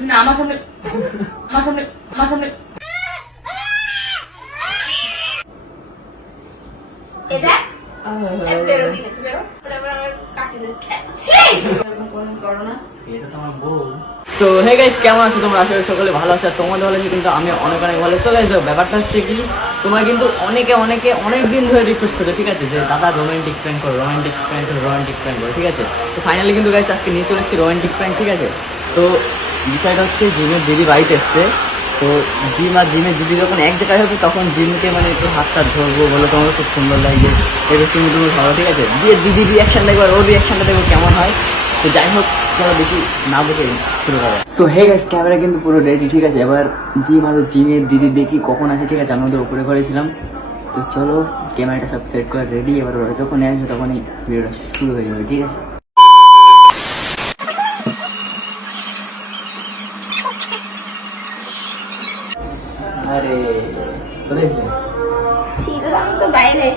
বলতেছি না আমার সামনে এটা বেরো দিনে বেরো আমার কাটি দিচ্ছে করো না, এটা তো আমার বউ। তো হে গাইস, কেমন আছো তোমরা? আশা করি সকলে ভালো আছো। তোমাদের ভালো আছে, কিন্তু আমি অনেক ভালো। তো গাইস, ব্যাপারটা হচ্ছে কি, তোমরা কিন্তু অনেকে অনেক দিন ধরে রিকোয়েস্ট করছো, ঠিক আছে, যে দাদা রোমান্টিক প্র্যাঙ্ক করো, ঠিক আছে। তো ফাইনালি কিন্তু গাইস আজকে নিয়ে চলে এসেছি রোমান্টিক প্র্যাঙ্ক, ঠিক আছে। তো বিষয়টা হচ্ছে জিমের দিদি বাড়িতে এসছে। তো জিম আর জিমের দিদি যখন এক জায়গায় হবে, তখন জিমকে মানে একটু হাতটা ধরবো, বলে তোমার খুব সুন্দর লাগবে, এবার তুমি ভালো, ঠিক আছে। দিয়ে দিদি রিয়াকশান দেখবো আর ওর রিয়াকশানটা দেখবো কেমন হয়। তো যাই হোক, চলো বেশি না বকে শুরু করা। সো হে গাইস, ক্যামেরা কিন্তু পুরো রেডি, ঠিক আছে। এবার জিম আর জিমের দিদি দেখি কখন আসে, ঠিক আছে। আমি ওদের উপরে করেছিলাম। তো চলো, ক্যামেরাটা সব সেট করে রেডি। এবার ওরা যখন আসবে তখনই ভিডিওটা শুরু হয়ে যাবে, ঠিক আছে। আরে ছিলাম তো বাইরে।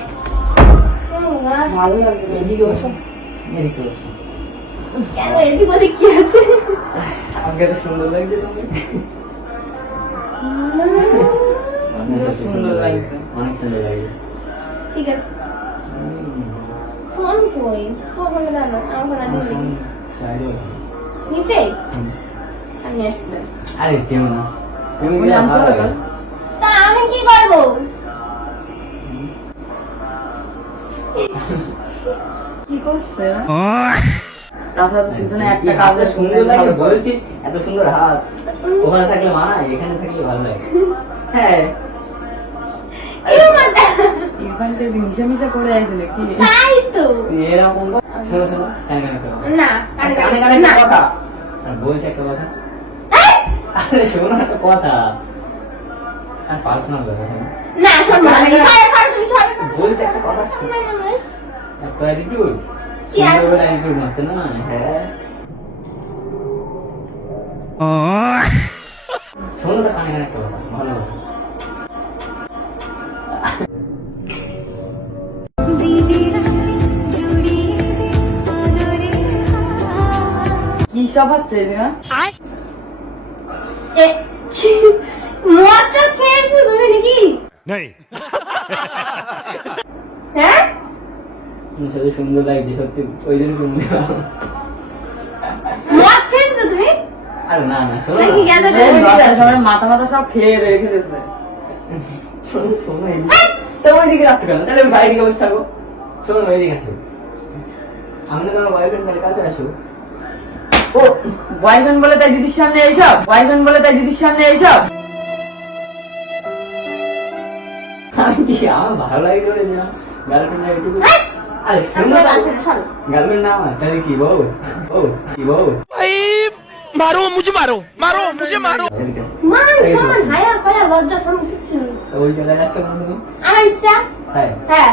ভালো লাগছে, এদিকে বসো, এদিকে বসো। কেন এদিক ওদিক কি আছে? আমাকে এত সুন্দর লাগছে তোমাকে। সুন্দর লাগছে, অনেক সুন্দর লাগছে। ঠিক আছে, ফোন কই? ফোনে দাও, আমার ফোন দিলে নিচে আমি আসছি। আরে যেও না, তুমি কি ভালো লাগে? তা আমি কি করবো? কি করছে? তাছাড়া পিছনে একটা কাজ সুন্দর লাগে বলছি, এত সুন্দর হাত ওখানে থাকলে মানায়, এখানে থাকলে ভালো লাগে। হ্যাঁ, মিশা করে আছে নাকি? তাই তো এরকম শোনো শোনো, না কানে কথা বলছি, একটা কথা। আরে শোনো একটা কথা, আর পার্সোনাল কথা না, শোনো না, তুমি বলছি একটা কথা। একটা অ্যাটিটিউড, কি অ্যাটিটিউড মারছে না? হ্যাঁ, শোনো তো, কানে একটা কথা, ভালো কথা। কি সব হচ্ছে না? মদটা খেয়েছো তুমি নাকি? नहीं হ্যাঁ, সত্যি সুন্দর লাগছে, সত্যি ওই জন্য সুন্দর। মদ খেয়েছো তুমি? আরে না না, শোনো নাকি গেলো সবাই মাথা সব খেয়ে রেখে দিয়েছে। শোনো শোনো, তো ওইদিকে যাচ্ছ কেন? তাহলে আমি বাইরে দিকে বসে থাকবো। শোনো, ওইদিকে আসো, আমি না তোমার বয়ফ্রেন্ডের কাছে আসো। ও বয়ফ্রেন্ড বলে তাই দিদির সামনে এইসব, আমি কি আমার ভালো লাগে করে দিলাম গার্লফ্রেন্ড একটু। আরে শোনো, গার্লফ্রেন্ড না আমার, তাহলে কি বউ? ও কি বউ? मारो मुझे मारो লজ্জা শরম কিচ্ছু নেই। ওই জায়গায় যাচ্ছ কেন তুমি? আমার ইচ্ছা। হ্যাঁ, হ্যাঁ,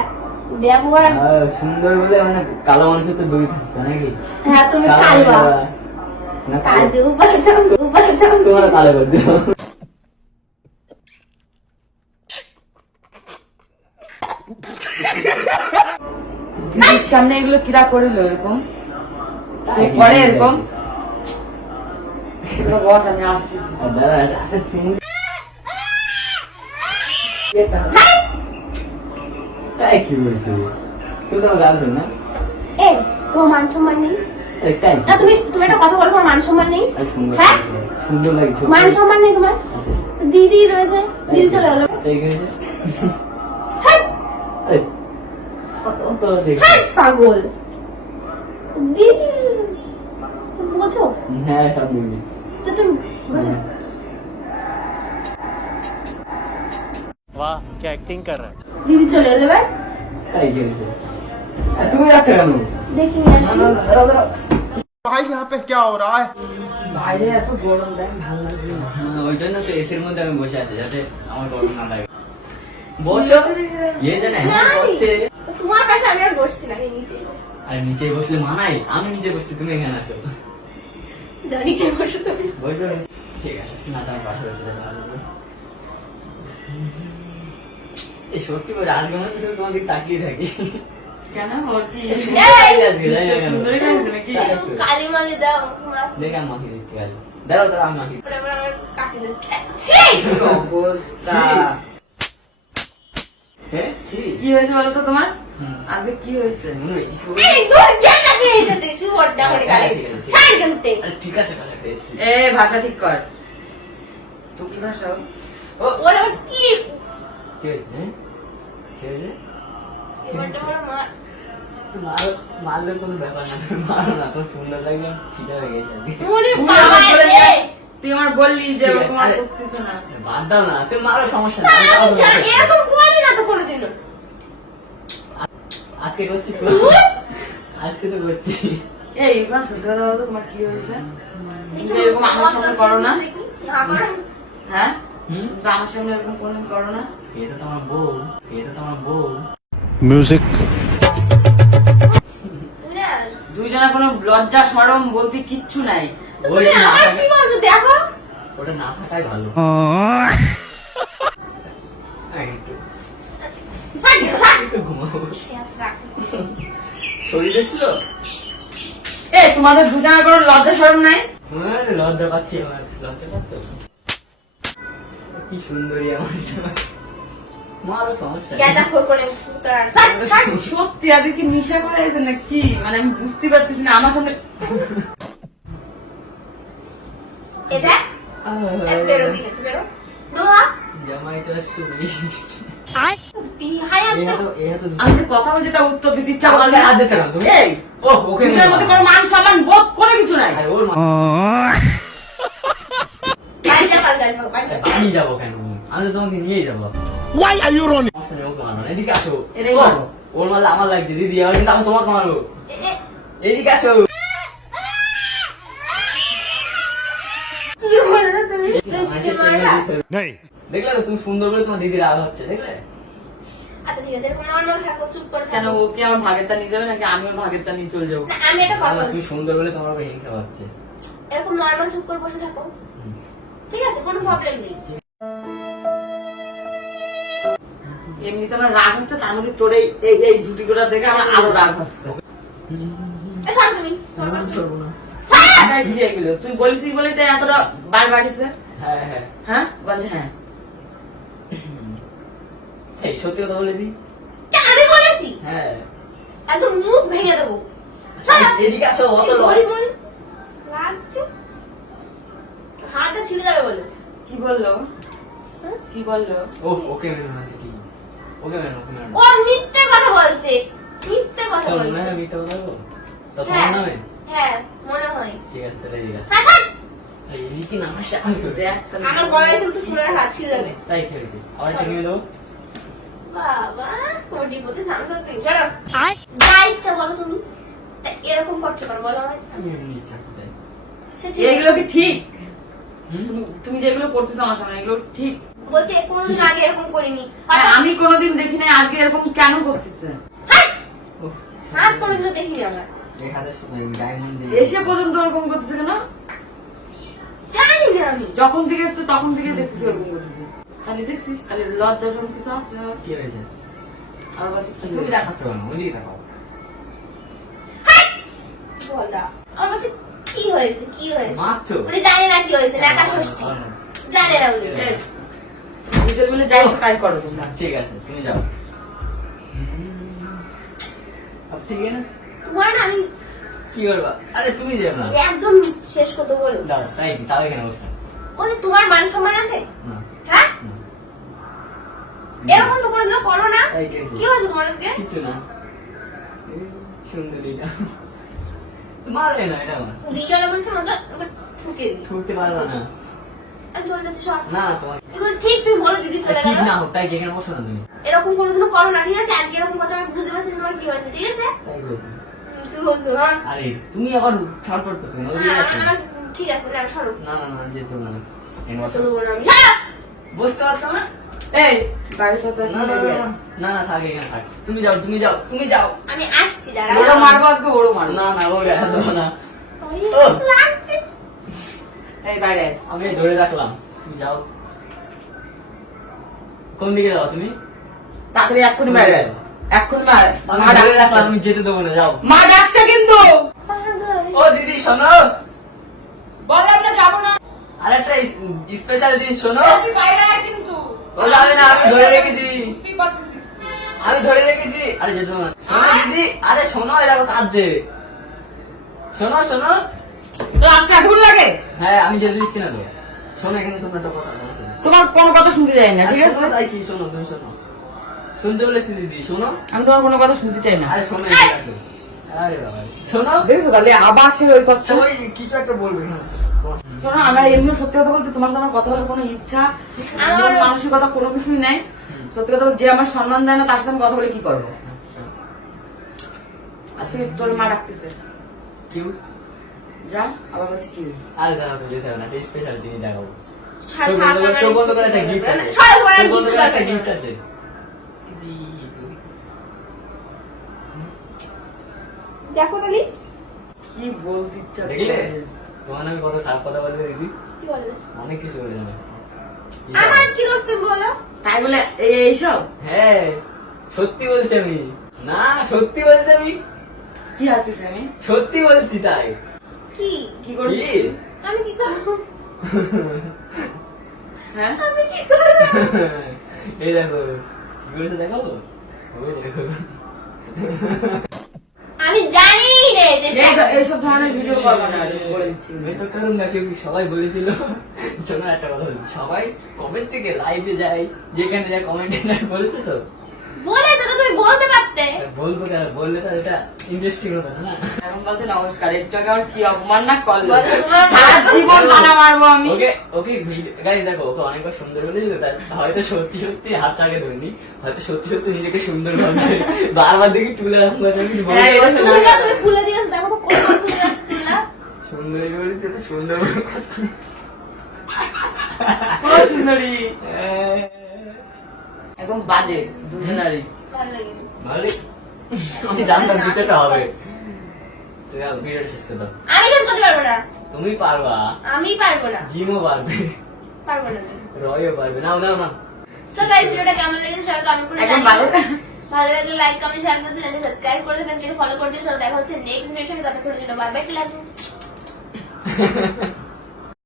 ব্যবহার। সুন্দর বলে মানে কালো মানুষের তো দুই থাকছে নাকি? হ্যাঁ, তুমি কালো কালবা, না, কাজু বাদাম তোমার কালো করে দিও। দিদির সামনে এগুলো কিরা করিল এরকম? পরে এরকম বস, আমি আসতেছি। তাই কি বলছি? তুই তোমার গার্লফ্রেন্ড না? এ, তোমার মান সম্মান নেই? তাই না, তুমি একটা কথা বলো, তোমার মান সম্মান নেই? সুন্দর হ্যাঁ, সুন্দর লাগছে। মান সম্মান নেই তোমার? দিদি রয়েছে, দিদি চলে গেলো। হ্যাঁ, হ্যাঁ, পাগল দিদি, বোঝো? হ্যাঁ, সব বুঝি। তো তুমি বোঝো? वाह क्या एक्टिंग कर रहा है দিদি চলে এলো এবার। তাই কি হয়েছে? তুমি যাচ্ছ কেন? দেখি নিয়ে আসি। भाई यहाँ पे क्या हो रहा है বাইরে এত গরম, দেখ ভালো লাগছে না। ওই জন্য তো এসির মধ্যে আমি বসে আছি, যাতে আমার গরম না লাগে। বসো, ইয়ে জানে হচ্ছে। তোমার কাছে আমি আর বসছি না, আমি নিচে বসছি। আরে নিচে বসলে মানাই, আমি নিচে বসছি, তুমি এখানে আসো। যাও নিচে বসো তুমি। বসো, ঠিক আছে। না তো আমি পাশে বসে থাকবো। এই সত্যি বলে আজকে মনে হচ্ছে তোমার দিকে তাকিয়ে থাকি। কেন? আমার কি সুন্দরী লাগছে নাকি? কালি মালি দাও। দেখে আমি মাখিয়ে দিচ্ছি, দাঁড়াও দাঁড়াও আমি মাখি। পরে আবার আমার কাটি দিচ্ছে ছি অবস্থা। হ্যাঁ কি হয়েছে বলো তো তোমার? আজকে কি হয়েছে? এই দূর গেটা দিয়ে এসেছে শুয়োরটা করে গালে ছাড় গন্তে ঠিক আছে কাছে এসছি। এ ভাষা ঠিক কর। তো কি ভাষা? ওরা কি কি হয়েছে? কি হয়েছে? এবারটা বড় মা মারলে কোনো ব্যাপার না, মারো না, তোর সুন্দর লাগবে, ফিটা হয়ে গেছে আজকে। ওরে তুই বাবা আমার বলে রে তুই আমার বললি যে ঠিক আছে, ওরকম আর আরে- করতেছ না। বাদ দাও না, তুমি মারো, সমস্যা নেই, আমি তাও আমি জানি, বলছি। এরকম করি না তো কোনোদিনও আজকে করছি তো, আজকে তো করছি। এই এবার সত্যি কথা বলো তো, তোমার কি হয়েছে? তুমি এরকম আমার সামনে করো না? আমার হ্যাঁ? হুম? কিন্তু আমার সামনে এরকম কোনোদিন করো না? এটা তো আমার বউ, এটা তো আমার বউ। म्यूजिक তুমি না দুইজনে কোনো লজ্জা শরম বলতে কিচ্ছু নাই। ওই তুমি না আমার কি থাকা- বলছো দেখো ওটা না থাকাই ভালো। একটু একটু ঘুমাবো। শরীর দেখছিল? এ তোমাদের দুজনের কোনো লজ্জা শরম নাই? লজ্জা পাচ্ছি, আমার লজ্জা পাচ্ছ? কি সুন্দরী আমার এটা। মারো, সমস্যা নেই। গেজা খোর করে কুতার ছাড় ছাড় সত্যি আজকে কি নিশা করে আছে না কি? মানে আমি বুঝতে পারতেছি না আমার সামনে। এটা বেরো দিকে বেরো দোয়া জামাই তো শুনি। তিহায়া তো আমি যে কথা বলছি তা উত্তর দিতে ইচ্ছা আমার করবে গায়ে না। হাত দিচ্ছ না তুমি? এই ও, ওকে নিয়ে দুজনের মধ্যে মারো। কোনো মান সম্মান বোধ কোনো কিছু নাই। আরে ওর বাড়ি যা কাল যাই বাড়ি যা আমি যাবো কেন? আমি তো তোমাকে নিয়েই যাবো। Why are you running? সমস্যা নেই, ওকে মারো না। এদিকে আসো। এটাই ও, মারো। ওর মারলে আমার লাগছে দিদি, এবার কিন্তু আমি তোমাকে মারবো। এদিকে আসো। কি বললে তুমি তুই দিদি মারবা नहीं দেখলে তো, তুমি সুন্দর বলে তোমার দিদির রাগ হচ্ছে, দেখলে? আচ্ছা ঠিক আছে এরকম নর্মাল থাকো চুপ করে কেন থাকো ও কি আমার ভাগেরটা নিয়ে যাবে নাকি আমি ওর ভাগেরটা নিয়ে চলে যাবো? না আমি এটা কথা না, তুমি বলছি সুন্দর বলে তোমার উপর হিংসা হচ্ছে। এরকম নর্মাল চুপ করে বসে থাকো ঠিক আছে কোনো প্রবলেম নেই এমনিতে আমার রাগ হচ্ছে, তার মধ্যে তোর এই এই- এই ঝুটি গোটা দেখে আমার আরো রাগ হচ্ছে। এ সর তুমি সরবো না। আগাই দিছি এগুলো। তুই বলিস বলেই তো এতটা বার বাড়িছে। হ্যাঁ হ্যাঁ। হ্যাঁ বলছে হ্যাঁ। এই সত্যি কথা বলে দিই। আমি বলেছি হ্যাঁ। একদম মুখ ভেঙে দেবো সর এদিকে আসো, অত এই লয়। বলি বলি লাগছে হাতটা ছিঁড়ে যাবে বলে কি বললো? কি বললো? ও, ওকে মেরো না দিদি। ওকে মেরো, ওকে মেরো না। ও মিথ্যে কথা বলছে মিথ্যে কথা তোর বলছে নামে মিথ্যা কথা বলবো? তো তোমার হ্যাঁ নামে? হ্যাঁ মনে হয় ঠিক আছে, তাহলে এদিকে আসো। হ্যাঁ সর এই কি না আসে, আমি চলে যাই। দেখ তাহলে। আমার গলায় কিন্তু সোনার হাত ছিঁড়ে যাবে তাই খেয়েছি। আবার টেনে দেবো। বাবা তোমার ডিপোতে সাংসদ দিন চলো যা ইচ্ছা বলো তুমি তা এরকম করছো কেন বলো আমার আমি এমনি ইচ্ছা হচ্ছে তাই। সে ঠিক আছে। এগুলো কি ঠিক? হুম? তুমি যেগুলো করতেছো আমার সামনে এগুলো ঠিক? বলছি কোনোদিন আগে এরকম করিনি আর আমি কোনোদিন দেখি নাই, আজকে এরকম কেন করতেছে? উফ, হাত কোনোদিনও দেখিনি আমার এই হাতে ডায়মন্ড দিয়ে। এসে পর্যন্ত ওরকম করতেছে কেন? জানি না আমি যখন থেকে এসছে তখন থেকে দেখতেছি ওরকম করতেছে। তাহলে দেখছিস, তাহলে লজ্জা সরম কিছু আছে? কি হয়েছে? আর বলছে কি তুমি হয়েছে? দেখাচ্ছ কেন? ওইদিকে দেখাও। বল দাও আমার বলছে কি হয়েছে কি হয়েছে মারছো? উনি জানে না কি হয়েছে লেখা ষষ্ঠী জানে না উনি এই, নিজের বলে যাই তাই করো তোমরা। ঠিক আছে, তুমি যাও। अब ठीक है ना? তোমার না আমি কি করবা? আরে তুমি যাও না। একদম শেষ করতে বলো দাও, তাই কি? তাও এখানে বসে। বলছে তোমার মান সম্মান আছে না, হ্যাঁ না। এরকম তো কোনোদিনও করো না তাই কেছি। কি হয়েছে তোমার আজকে কিছু না। এই সুন্দরীটা। মারলে না এটা আমার। দিয়ালে বলছে আমাকে ঠুকে দিই ঠুকতে পারবা না। আমি চলে যাচ্ছি সর না, তোমার এবার ঠিক তুমি বলো দিদি চলে ঠিক গেল না হোক, তাই কি এখানে বসো না তুমি? এরকম কোনোদিনও করো না ঠিক আছে আজকে এরকম কথা আমি বুঝতে পারছি না তোমার কি হয়েছে ঠিক আছে তাই বলছি। কি হয়েছে হ্যাঁ আরে তুমি আবার ছটফট করছো না, ওদিকে যাচ্ছো না। ঠিক আছে না সরো না না না, যেতে না। এখানে বসো। চলো বলো আমি সরো বসতে পারতো না? এই বাড়ি সাথে না না না, না না, থাক এখানে থাক। তুমি যাও, তুমি যাও, তুমি যাও। আমি আসছি দাঁড়া ওরও মারবো আজকে, ওরও মারবো। না না, ও গায়ে হাত দেবো না। ও লাগছে এই বাইরে আয়। আমি ধরে রাখলাম, তুমি যাও। কোন দিকে যাও তুমি? তাড়াতাড়ি এক্ষুনি বাইরে আয়। এক্ষুনি বাইরে আয়। আমি মা ধরে ডাকছে। রাখলাম, আমি যেতে দেবো না, যাও। মা ডাকছে কিন্তু। পাগল ও দিদি শোনো। বললাম না যাবো না। আর একটা স্পেশাল জিনিস শোনো, তুই বাইরে আয় কিন্তু ও যাবে না, আমি ধরে রেখেছি, তুই পারছিস আমি ধরে রেখেছি। আরে যেত না, শোনো দিদি, আরে শোনো, এরকম কাঁদছে, শোনো শোনো। রাস্তা এখন লাগে হ্যাঁ আমি যেতে দিচ্ছি না তো, শোনো এখানে শোনো একটা কথা, শোনো, শোনো। তোমার কোনো কথা শুনতে চাই না, ঠিক আরে আছে? শোনো, তাই কি, শোনো তুমি শোনো, শুনতে বলেছি দিদি, শোনো। আমি তোমার কোনো কথা শুনতে চাই না। আরে শোনো এদিকে আসো। আরে বাবা, শোনো, দেখেছো তাহলে আবার সে ওই কথা। ওই কিছু একটা বলবে, হ্যাঁ। শোনো, আমার এমনিও সত্যি কথা বলতে তোমার সাথে আমার কথা বলার কোনো ইচ্ছা, আমার মানসিকতা কোনো কিছুই নাই। সত্যি কথা বলতে, যে আমার সম্মান দেয় না তার সাথে আমি কথা বলে কি করবো? আর তুই, তোর মা ডাকতেছে, কিউ? যা, আবার বলছে কি? আরে দাঁড়াও তো, যেতে হবে না, একটা স্পেশাল জিনিস দেখাবো। সাথে চোখ বন্ধ করে একটা গিফট আছে, ছড়া ছড়া চোখ বন্ধ গিফট করে একটা দরকার গিফট আছে। দেখো তালি কি বলতে ইচ্ছা দেখলে করে? তোমার নামে কত খারাপ কথা বলবে দিদি, কি বলে অনেক কিছু বলে জানে। আমার কি দোষ তুমি বলো তাই বলে এইসব হ্যাঁ সত্যি বলছি আমি, না সত্যি বলছি আমি, কি আসছিস আমি? সত্যি বলছি তাই। কি কি করবি? কি? আমি কি করবো হ্যাঁ, আমি কি করবো এই দেখো কি করেছে দেখো, ওই দেখো। আমি জানি রে যে এইসব ধরনের ভিডিও করবো না, বলে দিচ্ছি। আমি তো কারণ না, কেউ সবাই বলেছিল। শোনো একটা কথা বলছি, সবাই কমেন্ট থেকে লাইভে যায়, যেখানে যায় কমেন্টে যায় বলেছে তো, বলেছে তো তুমি বলতে পারতে বলবো কেন, বললে তো এটা ইন্টারেস্টিং হতো না। এখন বলতে নমস্কার, একটু আগে আমার কি অপমান না করলো, বলো তোমার সারা জীবন মানা মারবো আমি। ওকে ওকে গাইস দেখো, ওকে অনেকবার সুন্দর বলেছিল, তাই হয়তো সত্যি সত্যি হাতটাকে ধরিনি, হয়তো সত্যি সত্যি নিজেকে সুন্দর ভাবছে, বারবার দেখি চুলে রাখবো, আমি কিছু বলতে হ্যাঁ, পারছি না। চুলটা তুমি খুলে দিয়েছো দেখো তো কত খুলে যাচ্ছে চুলটা সুন্দরী বলেছে তো, সুন্দর করছি। ও সুন্দরী, একদম বাজে দুজনারই। ভালো লাগে ভালো, আমি জানতাম কিছুটা হবে। তুই আর ভিডিওটা শেষ করে দাও। আমি শেষ করতে পারবো না তুমি পারবা, আমি পারবো না জিমও পারবে, পারবো না আমি। রয়ও পারবে, নাও নাও না। সো গাইস ভিডিওটা কেমন লেগেছে সবাই কমেন্ট করে একদম জানিও ভালো। ভালো লাগলে লাইক কমেন্ট শেয়ার করতে চ্যানেল সাবস্ক্রাইব করে দেবেন, ফলো করে দিও। সবাই দেখা হচ্ছে নেক্সট ভিডিওর সাথে, ততক্ষণের জন্য বাই বাই, লাভ ইউ।